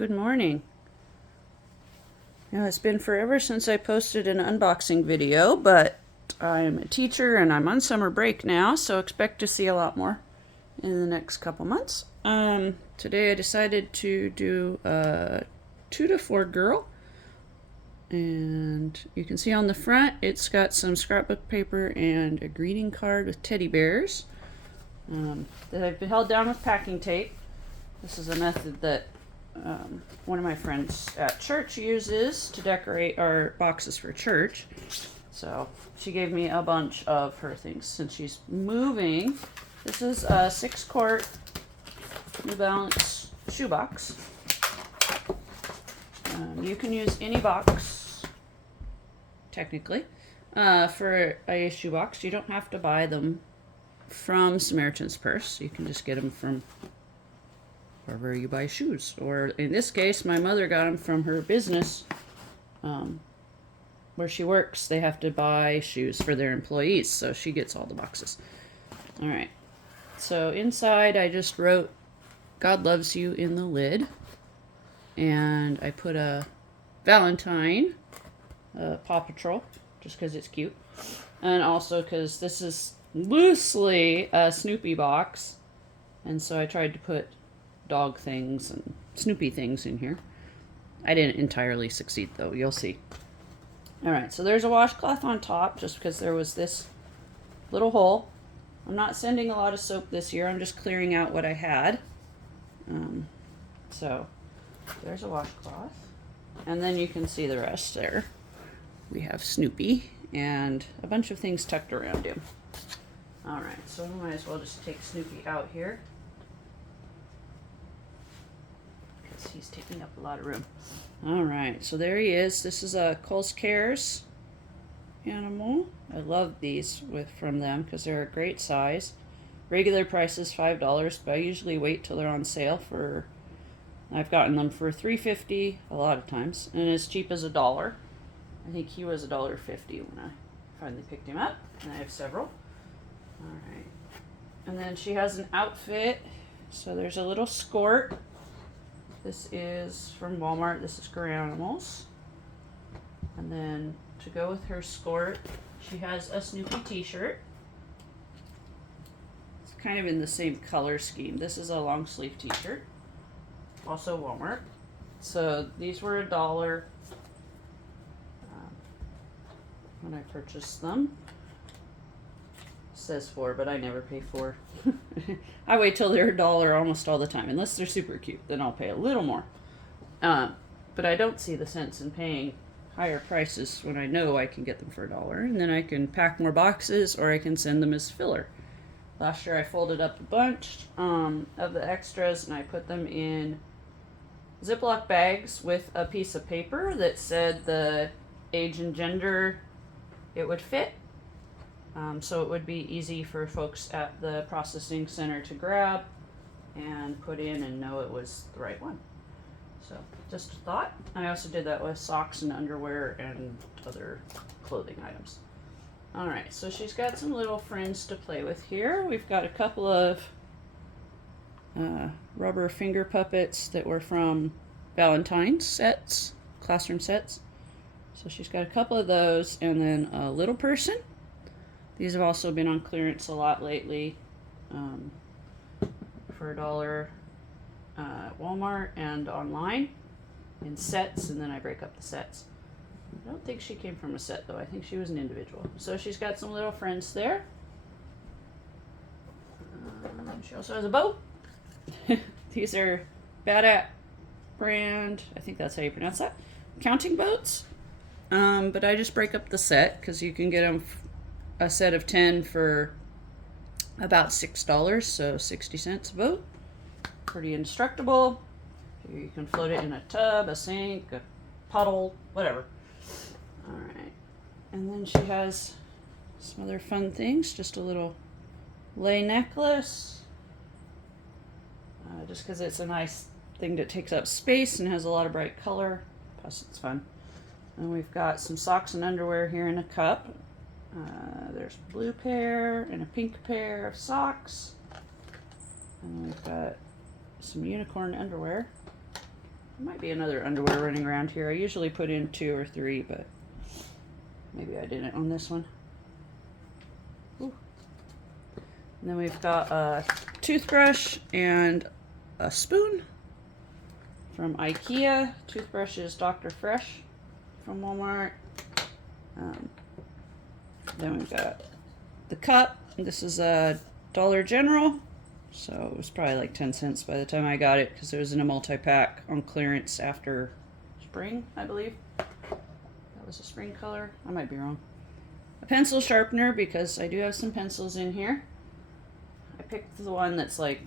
Good morning. Now, it's been forever since I posted an unboxing video, but I'm a teacher and I'm on summer break now, so expect to see a lot more in the next couple months. Today I decided to do a 2 to 4 girl, and you can see on the front it's got some scrapbook paper and a greeting card with teddy bears that I've been held down with packing tape. This is a method that one of my friends at church uses to decorate our boxes for church. So she gave me a bunch of her things since she's moving. This is a 6-quart New Balance shoebox. You can use any box, technically, for a shoebox. You don't have to buy them from Samaritan's Purse. You can just get them from wherever you buy shoes. Or in this case, my mother got them from her business where she works. They have to buy shoes for their employees, so she gets all the boxes. All right. So inside, I just wrote "God loves you" in the lid. And I put a Valentine, Paw Patrol, just because it's cute. And also because this is loosely a Snoopy box. And so I tried to put dog things and Snoopy things in here. I didn't entirely succeed, though. You'll see. All right, so there's a washcloth on top, just because there was this little hole. I'm not sending a lot of soap this year. I'm just clearing out what I had. So there's a washcloth. And then you can see the rest there. We have Snoopy and a bunch of things tucked around him. All right, so I might as well just take Snoopy out here, because he's taking up a lot of room. All right, so there he is. This is a Kohl's Cares animal. I love these from them because they're a great size. Regular price is $5, but I usually wait till they're on sale I've gotten them for $3.50 a lot of times, and as cheap as $1. I think he was $1.50 when I finally picked him up, and I have several. All right, and then she has an outfit. So there's a little skirt. This is from Walmart. This is Animals. And then to go with her skirt, she has a Snoopy t-shirt. It's kind of in the same color scheme. This is a long sleeve t-shirt. Also Walmart. So these were $1 when I purchased them. It says $4, but I never pay $4. I wait till they're $1 almost all the time, unless they're super cute. Then I'll pay a little more. But I don't see the sense in paying higher prices when I know I can get them for $1, and then I can pack more boxes or I can send them as filler. Last year I folded up a bunch of the extras and I put them in Ziploc bags with a piece of paper that said the age and gender it would fit. So it would be easy for folks at the processing center to grab and put in and know it was the right one. So just a thought. I also did that with socks and underwear and other clothing items. All right, so she's got some little friends to play with here. We've got a couple of rubber finger puppets that were from Valentine's sets, classroom sets. So she's got a couple of those, and then a little person. These have also been on clearance a lot lately for $1 at Walmart and online in sets, and then I break up the sets. I don't think she came from a set, though. I think she was an individual. So she's got some little friends there. She also has a boat. These are Bad brand, I think that's how you pronounce that, counting boats. But I just break up the set because you can get them a set of 10 for about $6, so 60 cents a boat. Pretty indestructible. You can float it in a tub, a sink, a puddle, whatever. All right, and then she has some other fun things. Just a little lei necklace, just because it's a nice thing that takes up space and has a lot of bright color. Plus, it's fun. And we've got some socks and underwear here in a cup. There's a blue pair and a pink pair of socks. And we've got some unicorn underwear. might be another underwear running around here. I usually put in 2 or 3, but maybe I didn't on this one. Ooh. And then we've got a toothbrush and a spoon from IKEA. Toothbrush is Dr. Fresh from Walmart. Then we've got the cup. This is a Dollar General. So it was probably like 10 cents by the time I got it because it was in a multi-pack on clearance after spring, I believe. That was a spring color. I might be wrong. A pencil sharpener because I do have some pencils in here. I picked the one that's like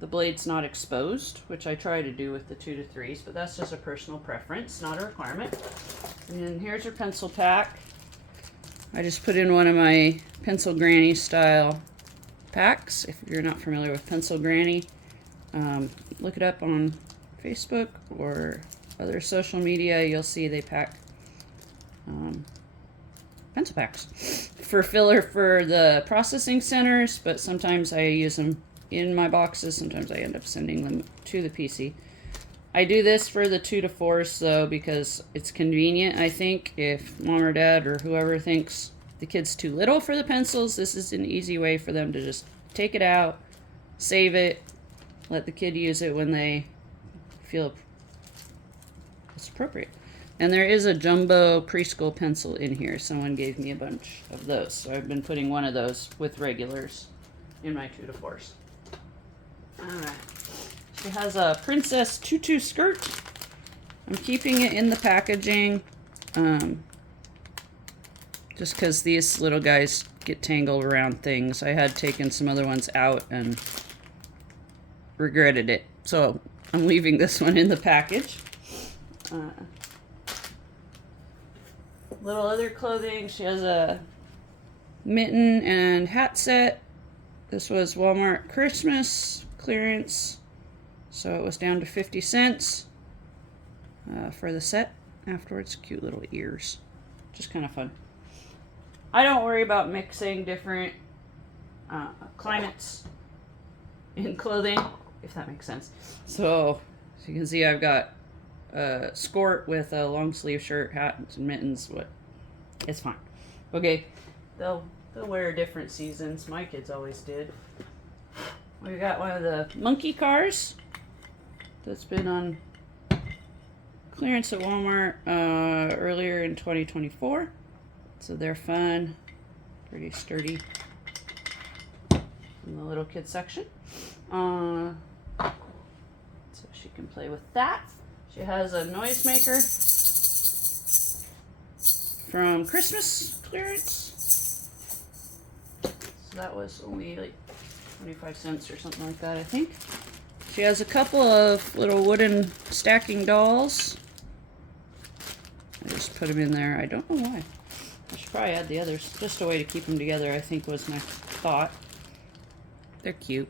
the blade's not exposed, which I try to do with the 2 to 3s, but that's just a personal preference, not a requirement. And then here's your pencil pack. I just put in one of my Pencil Granny style packs. If you're not familiar with Pencil Granny, look it up on Facebook or other social media. You'll see they pack pencil packs for filler for the processing centers, but sometimes I use them in my boxes. Sometimes I end up sending them to the PC. I do this for the 2 to 4s though because it's convenient. I think if mom or dad or whoever thinks the kid's too little for the pencils, this is an easy way for them to just take it out, save it, let the kid use it when they feel it's appropriate. And there is a jumbo preschool pencil in here. Someone gave me a bunch of those, so I've been putting one of those with regulars in my 2 to 4s. Alright. She has a princess tutu skirt. I'm keeping it in the packaging just because these little guys get tangled around things. I had taken some other ones out and regretted it. So I'm leaving this one in the package. Little other clothing. She has a mitten and hat set. This was Walmart Christmas clearance. So it was down to 50 cents for the set. Afterwards, cute little ears. Just kind of fun. I don't worry about mixing different climates in clothing, if that makes sense. So, as you can see, I've got a skirt with a long sleeve shirt, hat, and mittens. It's fine. Okay, they'll wear different seasons. My kids always did. We got one of the monkey cars that's been on clearance at Walmart earlier in 2024. So they're fun, pretty sturdy in the little kid section. So she can play with that. She has a noisemaker from Christmas clearance. So that was only like 25 cents or something like that, I think. She has a couple of little wooden stacking dolls. I just put them in there. I don't know why. I should probably add the others. Just a way to keep them together, I think, was my thought. They're cute.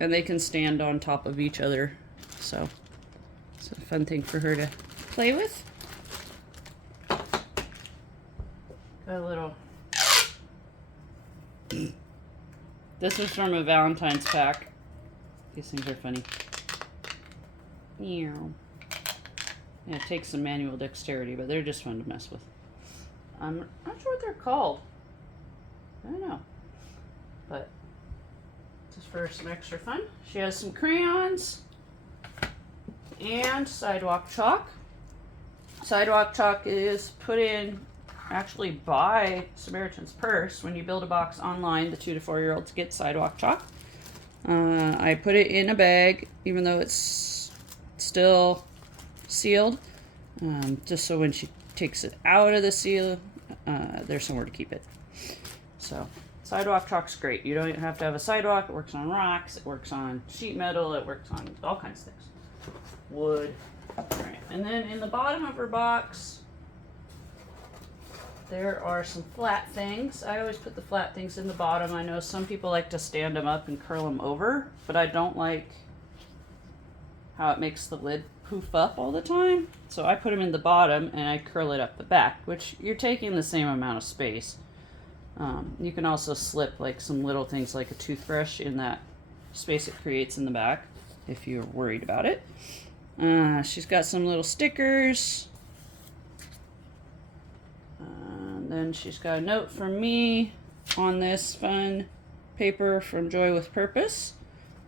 And they can stand on top of each other. So, it's a fun thing for her to play with. Got a little... This is from a Valentine's pack. These things are funny. Meow. Yeah, it takes some manual dexterity, but they're just fun to mess with. I'm not sure what they're called. I don't know. But just for some extra fun. She has some crayons and sidewalk chalk. Sidewalk chalk is put in actually by Samaritan's Purse. When you build a box online, the 2 to 4 year olds get sidewalk chalk. I put it in a bag, even though it's still sealed, just so when she takes it out of the seal, there's somewhere to keep it. So sidewalk chalk's great. You don't even have to have a sidewalk. It works on rocks, it works on sheet metal, it works on all kinds of things. Wood. All right. And then in the bottom of her box, there are some flat things. I always put the flat things in the bottom. I know some people like to stand them up and curl them over, but I don't like how it makes the lid poof up all the time. So I put them in the bottom and I curl it up the back, which you're taking the same amount of space. You can also slip like some little things like a toothbrush in that space it creates in the back. if you're worried about it. She's got some little stickers. And then she's got a note from me on this fun paper from Joy with Purpose.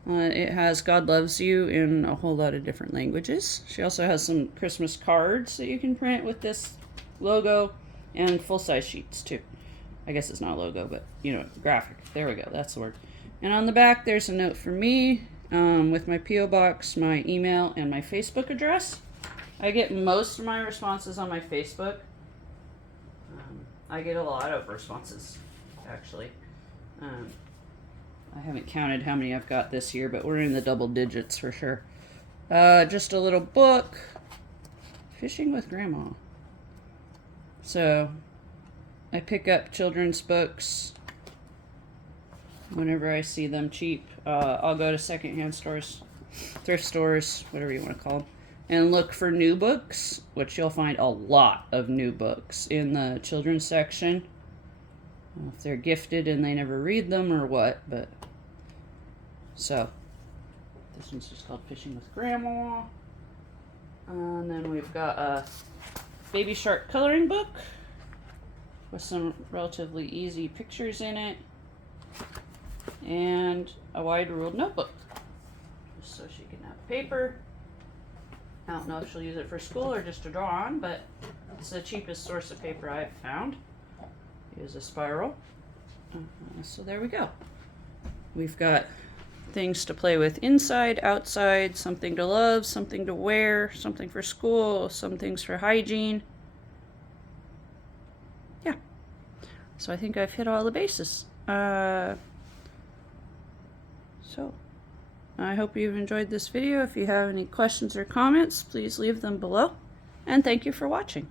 It has God loves you in a whole lot of different languages. She also has some Christmas cards that you can print with this logo, and full-size sheets too. I guess it's not a logo, but you know, graphic. There we go, that's the word. And on the back there's a note for me with my P.O. box, my email, and my Facebook address. I get most of my responses on my Facebook. I get a lot of responses, actually. I haven't counted how many I've got this year, but we're in the double digits for sure. Just a little book, Fishing with Grandma. So I pick up children's books whenever I see them cheap. I'll go to secondhand stores, thrift stores, whatever you want to call them, and look for new books, which you'll find a lot of new books in the children's section. I don't know if they're gifted and they never read them or what, but so this one's just called Fishing with Grandma. And then we've got a Baby Shark coloring book with some relatively easy pictures in it, and a wide ruled notebook just so she can have paper. I don't know if she'll use it for school or just to draw on, but it's the cheapest source of paper I've found. Here's a spiral. So there we go. We've got things to play with inside, outside, something to love, something to wear, something for school, some things for hygiene. Yeah. So I think I've hit all the bases. So I hope you've enjoyed this video. If you have any questions or comments, please leave them below. And thank you for watching.